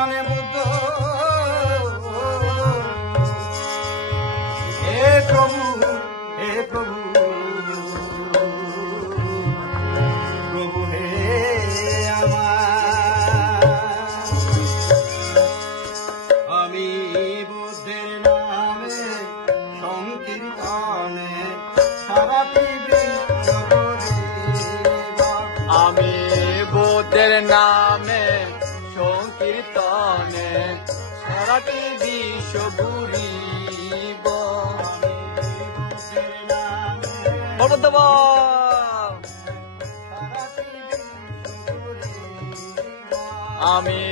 ভগবানে বুদ্ধ হে প্রভু প্রভু হে আমার আমি বুদ্ধের নামে সংকীর্তনে সারা আমি বুদ্ধের নামে সংকীর্তনে সারাটি বিশ্ব ঘুরিব। আমি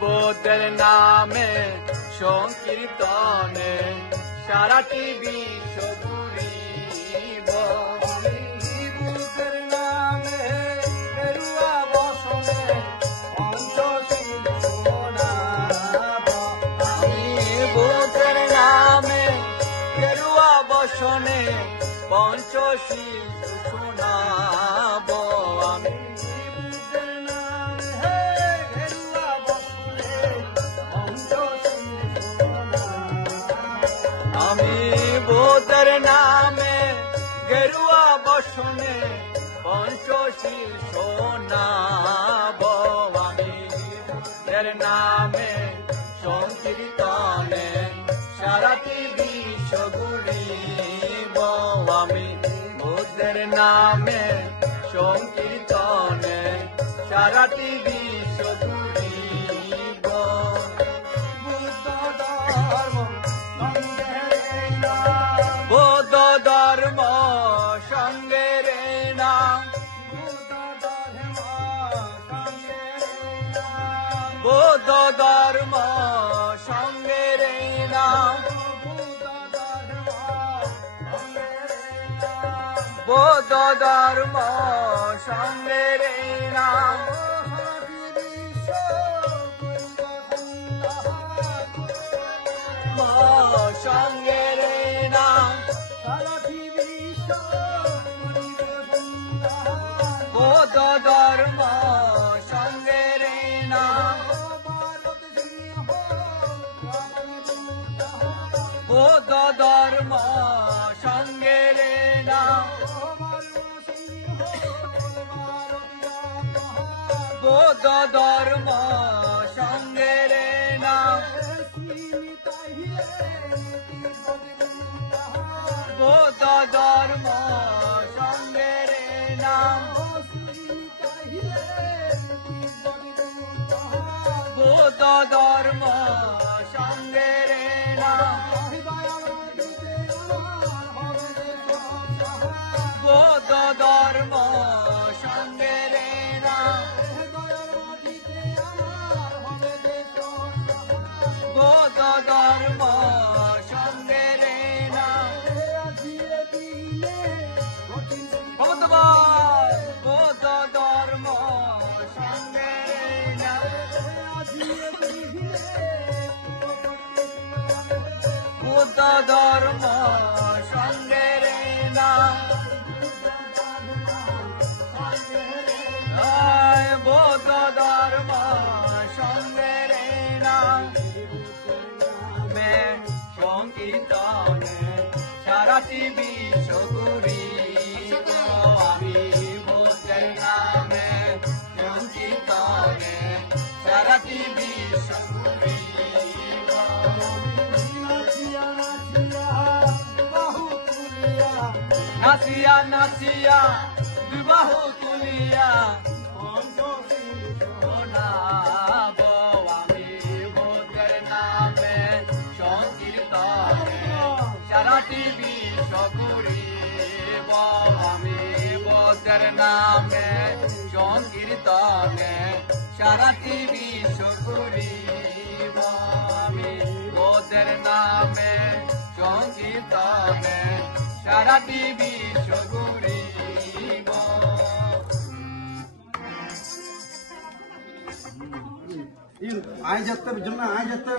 বুদ্ধের নামে সংকীর্তনে সারাটি বিশ্ব ঘুরিব। বসনে পঞ্চশীল শোনাব। আমি বুদ্ধের নামে গেরুয়া বসনে পঞ্চশীল শোনাব। আমি বুদ্ধের নামে সংকীর্তনে সারাটি বিশ্ব ঘুরিব। আমি বুদ্ধের নামে সংকীর্তনে সারাটি বিশ্ব ঘুরিব। বুদ্ধ ধর্ম সঙ্গের নাম, বুদ্ধ ধর্ম সঙ্গের নাম, বৌদ্ধ ধর্ম সঙ্গের নাম, সঙ্গের নাম, বৌদ্ধ ধর্ম সঙ্গের নাম, বৌদ্ধ ধর্ম সঙ্গের নাম, বৌদ্ধ ধর্ম সঙ্গের নাম, বৌদ্ধ ধর্ম সঙ্গের নাম, বৌদ্ধ ধর্ম সঙ্গের নাম, বৌদ্ধ ধর্ম সঙ্গের নাম, বৌদ্ধ ধর্ম সঙ্গের নাম, বৌদ্ধ ধর্ম সঙ্গের নাম, বুদ্ধ ধর্ম সঙ্গের নাম, বৌদ্ধ ধর্ম সঙ্গের নাম। সংকীর্তনে সারাটি বিশ্ব ঘুরিব। আমি বুদ্ধের নামে সংকীর্তনে সারাটি বিশ্ব ঘুরিব। নাচিয়া নাচিয়া দুবাহু তুলিয়া শোনাব। আমি বুদ্ধের নামে সংকীর্তনে সারাটি বিশ্ব ঘুরিব। আমি বুদ্ধের নামে সংকীর্তনে সারাটি বিশ্ব ঘুরিব। আমি বুদ্ধের নামে সংকীর্তনে সারাটি বিশ্ব ঘুরিব। আয় যাত্রার জন্য আয় যাত্রা